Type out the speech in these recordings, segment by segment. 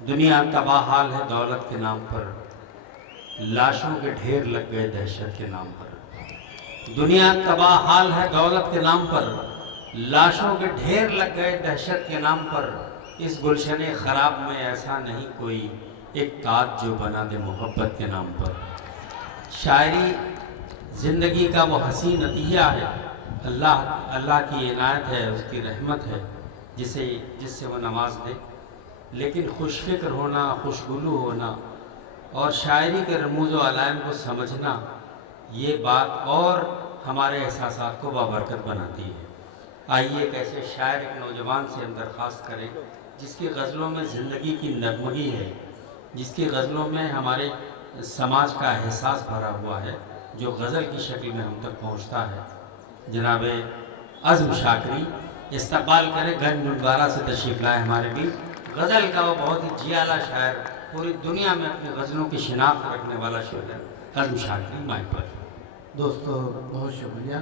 دنیا تباہ حال ہے دولت کے نام پر، لاشوں کے ڈھیر لگ گئے دہشت کے نام پر۔ دنیا تباہ حال ہے دولت کے نام پر، لاشوں کے ڈھیر لگ گئے دہشت کے نام پر۔ اس گلشن خراب میں ایسا نہیں کوئی ایک تاج جو بنا دے محبت کے نام پر۔ شاعری زندگی کا وہ حسین عطیہ ہے، اللہ کی عنایت ہے، اس کی رحمت ہے جس سے وہ نواز دے۔ لیکن خوش فکر ہونا، خوشگلو ہونا اور شاعری کے رموز و علائم کو سمجھنا، یہ بات اور ہمارے احساسات کو بابرکت بناتی ہے۔ آئیے ایک ایسے شاعر، ایک نوجوان سے ہم درخواست کریں جس کی غزلوں میں زندگی کی نغمگی ہے، جس کی غزلوں میں ہمارے سماج کا احساس بھرا ہوا ہے، جو غزل کی شکل میں ہم تک پہنچتا ہے۔ جناب عزم شاکری استقبال کرے، گنج گرودوارہ سے تشریف لائے ہمارے بھی۔ غزل کا وہ بہت ہی جیالہ شاعر، پوری دنیا میں اپنی غزلوں کی شناخت رکھنے والا شاعر ہے عزم شاکری، مائک پر۔ دوستو بہت شکریہ۔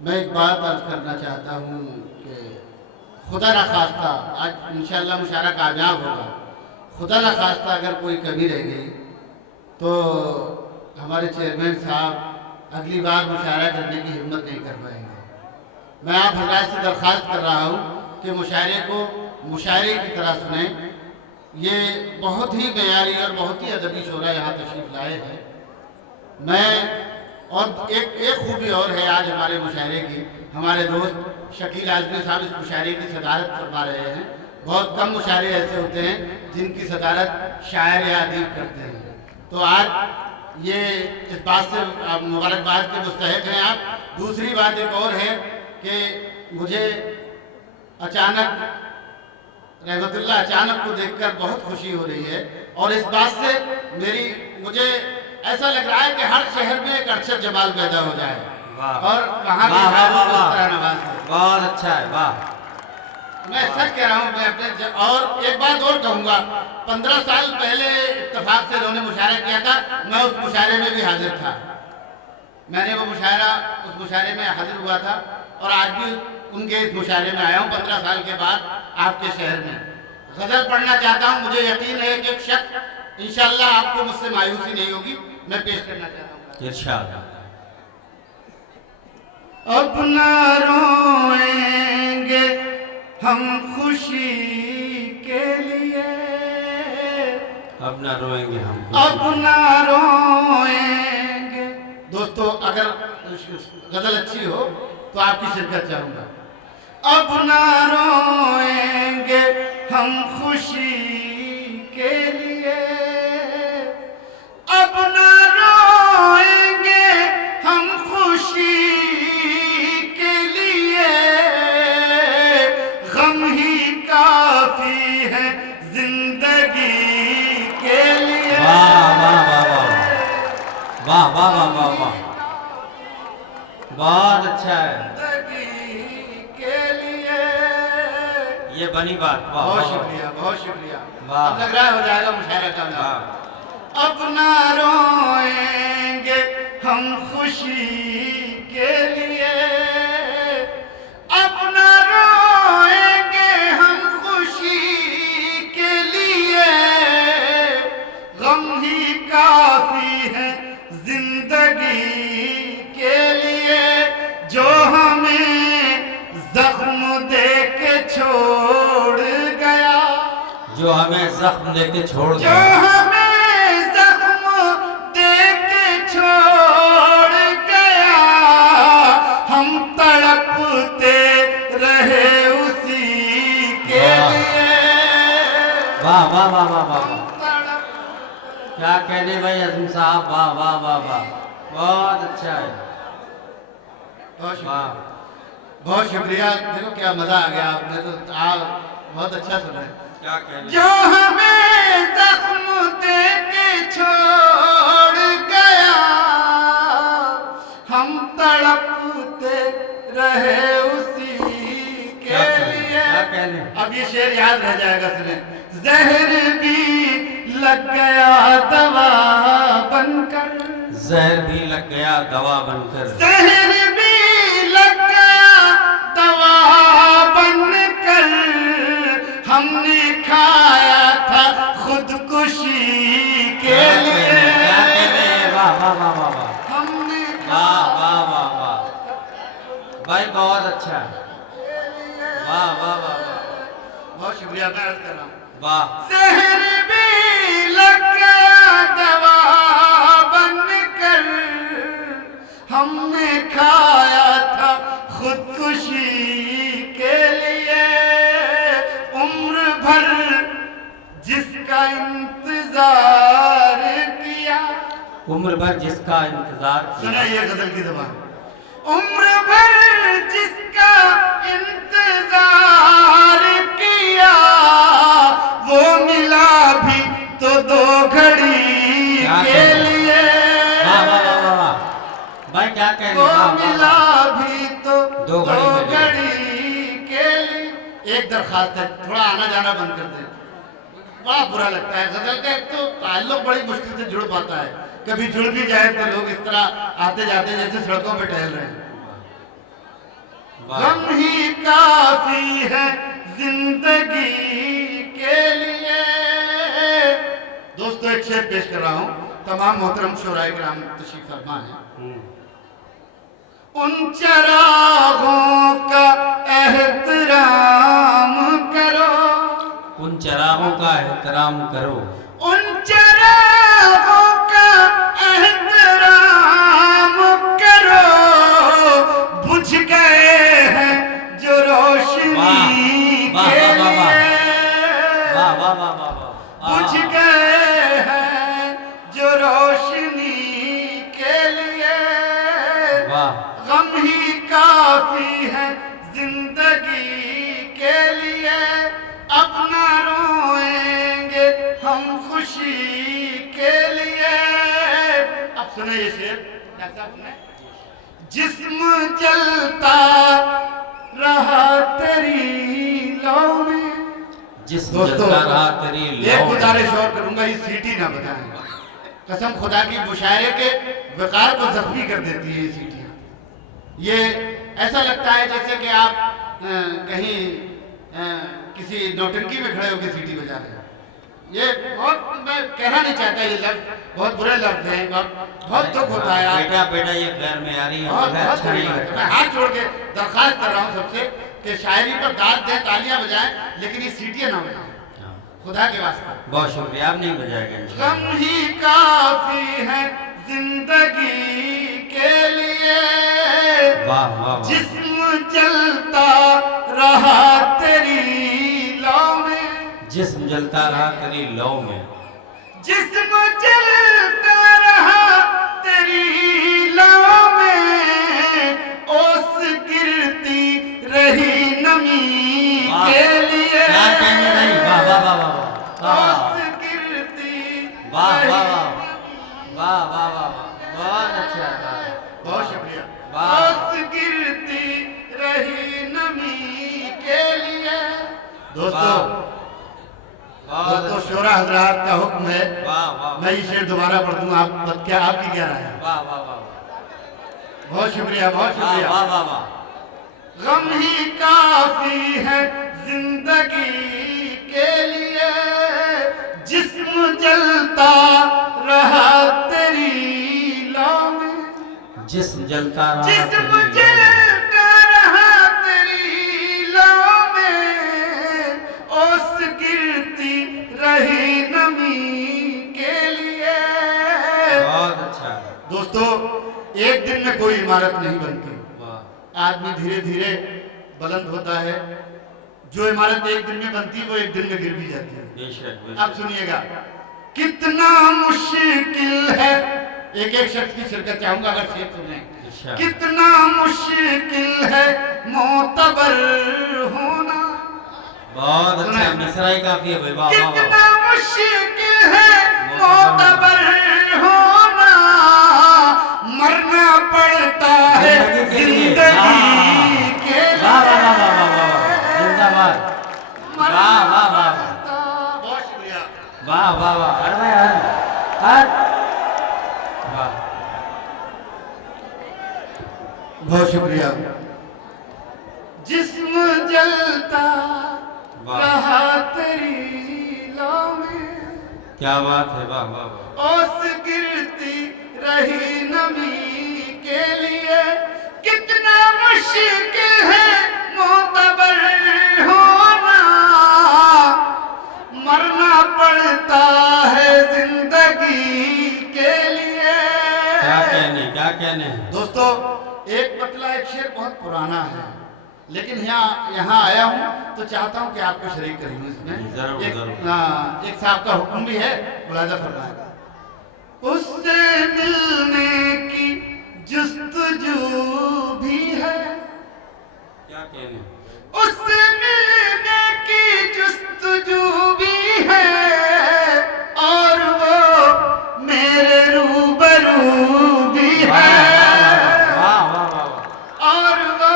میں ایک بات عرض کرنا چاہتا ہوں کہ خدا نخواستہ آج انشاءاللہ مشاعرہ کامیاب ہوگا، خدا نخواستہ اگر کوئی کمی رہ گئی تو ہمارے چیئرمین صاحب اگلی بار مشاعرہ کرنے کی ہمت نہیں کر پائیں گے۔ میں آپ حضرات سے درخواست کر رہا ہوں کہ مشاعرے کو مشاعرے کی طرح سنیں۔ یہ بہت ہی معیاری اور بہت ہی ادبی شعراء یہاں تشریف لائے ہیں۔ اور ایک خوبی اور ہے آج ہمارے مشاعرے کی، ہمارے دوست شکیل اعظمی صاحب اس مشاعرے کی صدارت فرما رہے ہیں۔ بہت کم مشاعرے ایسے ہوتے ہیں جن کی صدارت شاعر یا ادیب کرتے ہیں، تو آج یہ اس بات سے مبارکباد کے مستحق ہیں آپ۔ دوسری بات ایک اور ہے کہ مجھے اچانک رحمت اللہ اچانک کو دیکھ کر بہت خوشی ہو رہی ہے، اور اس بات سے مجھے ایسا لگ رہا ہے کہ ہر شہر میں ایک ارشد جمال پیدا ہو جائے، اور وہاں بھی اس طرح نواز ہے۔ بہت اچھا ہے، واہ۔ میں سچ کہہ رہا ہوں، میں اپنے اور ایک بات اور کہوں گا، 15 سال پہلے اتفاق سے انہوں نے مشاعرہ کیا تھا، میں اس مشاعرے میں بھی حاضر تھا۔ میں نے وہ اس مشاعرے میں حاضر ہوا تھا، اور آج بھی ان کے اس مشاعرے میں آیا ہوں 15 سال کے بعد آپ کے شہر میں۔ غزل پڑھنا چاہتا ہوں، مجھے یقین ہے کہ ایک شخص انشاءاللہ آپ کو مجھ سے مایوسی نہیں ہوگی، میں پیش کرنا چاہتا ہوں۔ ارشاد۔ اب نہ روئیں گے ہم خوشی کے لیے، اب نہ روئیں گے ہم، اب نہ روئیں گے۔ دوستو اگر غزل اچھی ہو تو آپ کی شرکت چاہوں گا۔ اب نہ روئیں گے ہم خوشی کے لیے، اب نہ روئیں گے ہم خوشی کے لیے، غم ہی کافی ہے زندگی کے لیے۔ واہ واہ واہ واہ واہ واہ واہ واہ، بہت اچھا ہے یہ بنی بات۔ بہت شکریہ، بہت شکریہ۔ واہ۔ اب لگ رہا ہے ہو جائے گا مشاعرہ کا۔ اب نہ روئیں گے ہم خوشی کے لیے، اب نہ روئیں گے ہم خوشی کے لیے، غم ہی کافی ہے زندگی کے لیے، جو ہمیں زخم دے کے چھوڑ گیا، جو ہمیں زخم دے کے چھوڑ جو گیا، ہمیں زخم دے کے چھوڑ گیا، ہم تڑپتے رہے اسی کے لیے۔ واہ واہ واہ واہ واہ، کیا کہنے بھائی عظم صاحب، واہ واہ واہ واہ، بہت اچھا ہے، واہ۔ بہت شکریہ، دیکھو کیا مزہ آ گیا، آپ نے تو بہت اچھا سنا ہے۔ کیا کہنے، جو ہمیں زخم دے کے چھوڑ گیا، ہم تڑپتے رہے اسی کے لیے۔ اب یہ شعر یاد رہ جائے گا، سنیں۔ زہر بھی لگ گیا دوا بن کر، زہر بھی لگ گیا دوا بن کر، زہر بھی لگ گیا دوا بن کر، ہم نے کھایا भाई बहुत अच्छा है, वाह वाह वाह वाह बहुत शुक्रिया, मैं अर्ज कर रहा हूँ। वाह। जहर भी लग गया दवा बनकर, हमने खाया था खुदकुशी के लिए, उम्र भर जिसका इंतजार किया। उम्र भर जिसका इंतजार सुना किया, ये गजल की ज़बान। उम्र भर जिसका इंतजार किया, वो मिला भी तो 2 घड़ी क्या के कहना? लिए। वाह वाह वाह वाह वाह। भाई क्या कहने, वो वाह वाह मिला वाह। भी तो 2 2 घड़ी के लिए। घड़ी के लिए। एक दरखास्त है, थोड़ा आना जाना बंद कर दे, बड़ा बुरा लगता है। गजल का एक तो ताल्लुक बड़ी मुश्किल से जुड़ पाता है, कभी जुड़ भी जाए तो लोग इस तरह आते जाते जैसे सड़कों पे टहल रहे हैं। वाह। गम ही काफी है जिंदगी के लिए। दोस्तों एक शेर पेश कर रहा हूँ, तमाम मोहतरम शोराए किराम तशरीफ फरमा है। उन चरागों का एहतराम करो, उन चरागों का एहतराम करो, उन चरागों का एहतराम करो, बुझ गए हैं जो रोशनी वाह, वाह, के वाह, वाह, वाह। लिए, वाह वाह वाह वाह वाह। बुझ गए हैं जो रोशनी के लिए। वाह गम ही काफी है जिंदगी के लिए, अपना रोएंगे हम खुशी के लिए। अब सुने ये शेर, जिस्म जलता रहा तेरी लौ में। जिस्म दोस्तों जलता रहा तेरी एक लौ में। गुजारिश और करूंगा, ये सीटी ना बजाएं, कसम खुदा की मुशायरे के वकार को जख्मी कर देती है ये सीटियां। ये ऐसा लगता है जैसे कि आप कहीं किसी नौटंकी में खड़े होकर सीटी बजा रहे हैं। ये बहुत, मैं कहना नहीं चाहता, ये लफ्ज बहुत बुरे लफ्ज हैं और बहुत दुख होता है। बेटा बेटा ये गैर मेयारी है, बहुत मुझे बहुत अच्छा नहीं बुरी बात है। लगता। मैं हाथ जोड़ के दरखास्त कर रहा हूँ सबसे कि शायरी पर दाद दें, तालियां बजाएं, लेकिन ये सीटियां ना बजाएं, हाँ। खुदा के वास्ते। बहुत शुक्रिया, आप नहीं बजाएगा इंशाल्लाह। गम ही काफी है जिंदगी के लिए, वाह वाह वाह। जिस्म जलता रहा तेरी लौ में, जिस्म जलता रहा तेरी लौ में, जिस्म जलता रहा तेरी लौ में, ओस गिरती रही नमी वाह। के लिए। क्या कहने नहीं, वाह वाह वाह वाह वाह। ओस गिरती वाह रही वाह वाह वाह वाह वाह वाह। बहुत अच्छा है, वाह। बहुत शुक्रिया। वाह। ओस गिरती रही नमी के लिए। दोस्तों शोरा हजरात का हुक्म है, वाह वाह मैं ये शेर दोबारा पढ़ दूं, आप क्या आपकी क्या राय है? वाह वाह वाह बहुत शुक्रिया, बहुत शुक्रिया। वाह वाह वाह। गम ही काफी है जिंदगी के लिए, जिस्म जलता रहा तेरी लौ में, जिस्म जलता रहा जिस्म तेरी लौ में। जलता रहा तेरी लौ में, ओस गिरती रही नमी के लिए। बहुत अच्छा है। दोस्तों एक दिन में कोई इमारत नहीं बनती, वाह आदमी धीरे धीरे बुलंद होता है। जो इमारत एक दिन में बनती है वो एक दिन में गिर भी जाती है। बेशक अब बेशक। सुनिएगा, कितना मुश्किल है, एक एक शख्स की शिरकत चाहूंगा अगर शेर सुने। अच्छा। कितना मुश्किल है मोतबर होना, बहुत अच्छा, मिसरा ही काफी है भाई, वाह वाह वाह। कितना मुश्किल है मोतबर होना, मरना पड़ता है जिंदगी के लिए। जिंदगी के वाह वाह वाह लिए। वाह वाह वाह। जिंदाबाद। वाह वाह वाह। बहुत शुक्रिया। वाह वाह वाह। अरे भाई हट। वाह बहुत शुक्रिया। जिस्म जलता वाह। रहा तेरी लौ में, क्या बात है, वाह वाह वाह। ओस गिरती रही नमी के लिए। कितना मुश्किल मुश्किल है मोतबर होना, मरना पड़ता है जिंदगी के लिए। क्या कहने हैं दोस्तों, एक पतला एक शेर बहुत पुराना है, लेकिन यहाँ आया हूँ तो चाहता हूँ कि आपको शरीक कर लूँ इसमें। जरूर, एक, जरूर। एक साहब का हुक्म भी है, मुलाजा फरमाएगा। उससे मिलने की जुस्तजू भी है, क्या कहने उससे मिलने की जुस्तजू भी है, और वो मेरे रूबरू भी है, वाह वाह वाह वाह। और वो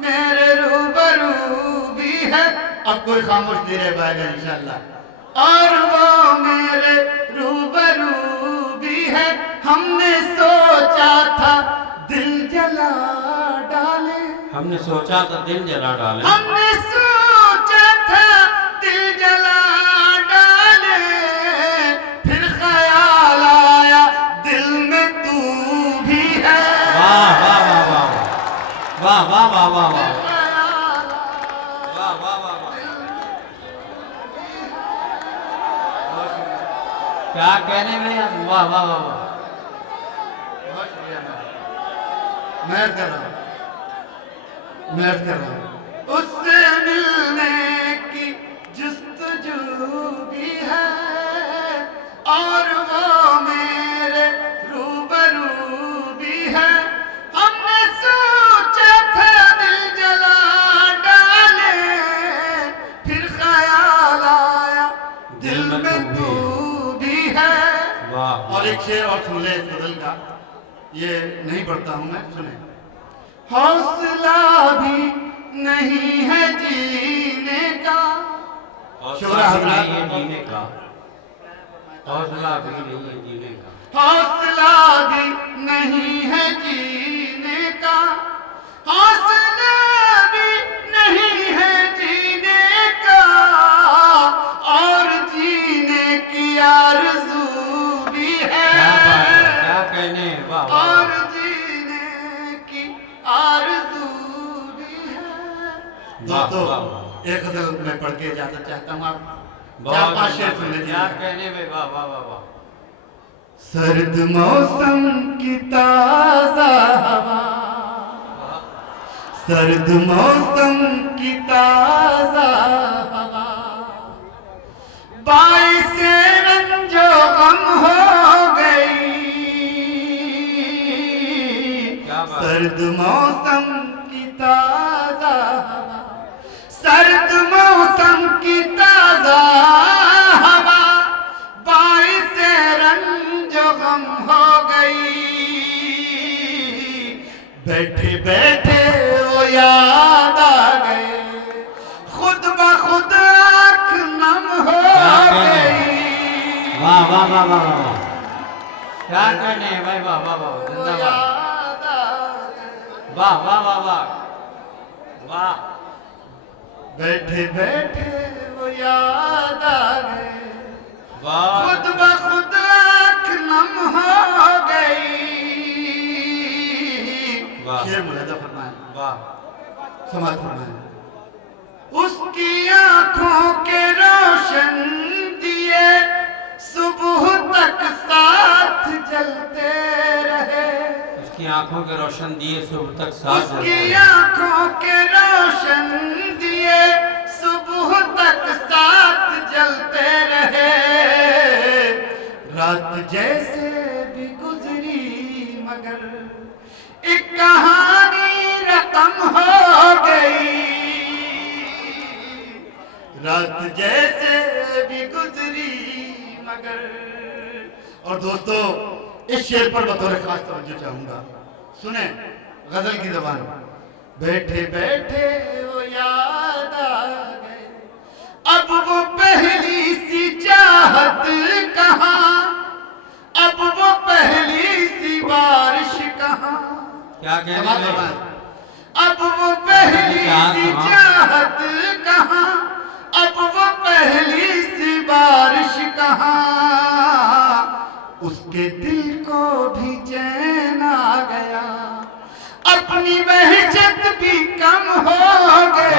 मेरे रूबरू भी है। अब कोई खामोश नहीं रह पाएगा इंशाअल्लाह। और वो मेरे रूबरू भी है, हमने सोचा था दिल जला डाले, हमने सोचा था दिल जला डाले, हमने सोचा था दिल जला डाले, फिर ख्याल आया दिल में तू भी है। वाह वाह वाह वाह वाह वाह वाह वाह वाह वाह वाह वाह वाह। क्या कहने में यार, वाह वाह वाह वाह। बहुत शुक्रिया, मेहनत कर रहा हूँ, मेहनत कर रहा हूँ। उससे मिलने की जुस्तजू भी है, और वो मेरे रूबरू भी है, हमने सोचा था दिल जला डाले, फिर ख्याल आया दिल में तू भी है। वाह। और एक शेर और सुन ले इस गजल का, ये नहीं पढ़ता हूं मैं, सुने। हौसला भी नहीं है जीने का, हौसला भी नहीं है जीने का, हौसला भी नहीं है जीने का, हौसला भी नहीं है जीने का, हौसला भी नहीं है जीने का, और जीने की आरज़ू भी है। क्या कहने, वाह वाह। और जीने की आरज़ू भी है। दोस्तों, एक गजल मैं पढ़ के इजाजत चाहता हूँ, आप चार पांच शेर सुन लीजिए। क्या कहने में, वाह वाह वाह वाह। सर्द मौसम की ताज़ा हवा, सर्द मौसम की ताज़ा हवा, बाइसे रंजो गम हो गई, सर्द मौसम की ताज़ा हवा, सर्द मौसम की ताज़ा हवा, बाइसे रंजो गम हो गई, बैठे बैठे वो याद आ गए, खुद ब खुद आँख नम हो गई। वाह वाह वाह वाह वाह। क्या कहने हैं भाई, वाह वाह वाह, वो जिंदाबाद, याद आ गए, वाह वाह वाह वाह वाह। बैठे बैठे वो याद आ गए, वाह खुद ब खुद आँख नम हो गई। वाह। शेर मुलाजा फरमाए, वाह। समाज फरमाए। उसकी आंखों के रोशन दिए सुबह तक साथ जलते रहे, उसकी आंखों के रोशन दिए सुबह तक साथ जलते उसकी रहे। आंखों के रोशन दिए सुबह तक साथ जलते रहे, रात जैसे भी गुजरी मगर एक कहानी रकम हो गई, रात जैसे भी गुजरी मगर। और दोस्तों, इस शेर पर बतौर खास तवज्जो चाहूंगा, सुने गजल की ज़बान। बैठे बैठे वो याद आ गए, अब वो पहली सी चाहत कहाँ, अब वो पहली सी बारिश कहाँ। क्या कहने में, अब वो पहली सी चाहत कहाँ, अब वो पहली सी बारिश कहाँ, उसके दिल को भी चैन आ गया, अपनी वहशत कम हो गई,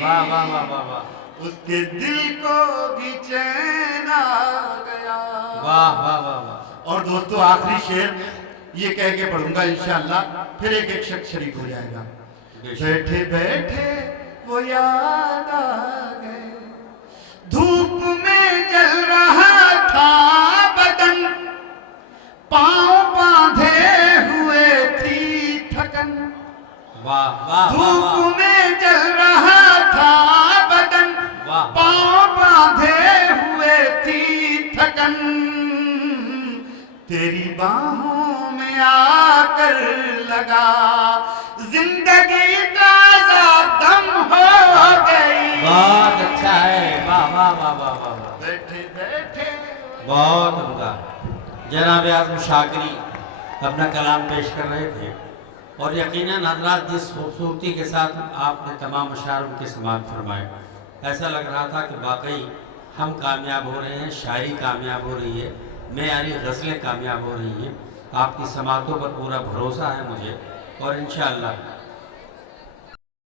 वाह वाह वाह वाह वाह, اس کے دل کو بھی چین آ گیا. واہ واہ واہ واہ. اور دوستو آخری شعر یہ کہہ کے پڑھوں گا انشاءاللہ، پھر ایک ایک شخص شریک ہو جائے گا. بیٹھے بیٹھے وہ یاد آ گئے، دھوپ میں جل رہا تھا بدن، پاؤں باندھے ہوئے تھی تھکن. واہ واہ دھوپ میں جل رہا تھا بدن، پاؤں باندھے ہوئے تھی تھکن، تیری باہوں میں آ کر لگا زندگی تازہ دم ہو گئی. بہت اچھا ہے، واہ واہ واہ واہ واہ واہ، بیٹھے بیٹھے بہت عمدہ. جناب اعظم شاکری اپنا کلام پیش کر رہے تھے اور یقیناً حضرات جس خوبصورتی کے ساتھ آپ نے تمام اشعار کے سماعت فرمائے، ایسا لگ رہا تھا کہ واقعی ہم کامیاب ہو رہے ہیں، شاعری کامیاب ہو رہی ہے، معیاری غزلیں کامیاب ہو رہی ہیں. آپ کی سماعتوں پر پورا بھروسہ ہے مجھے، اور انشاءاللہ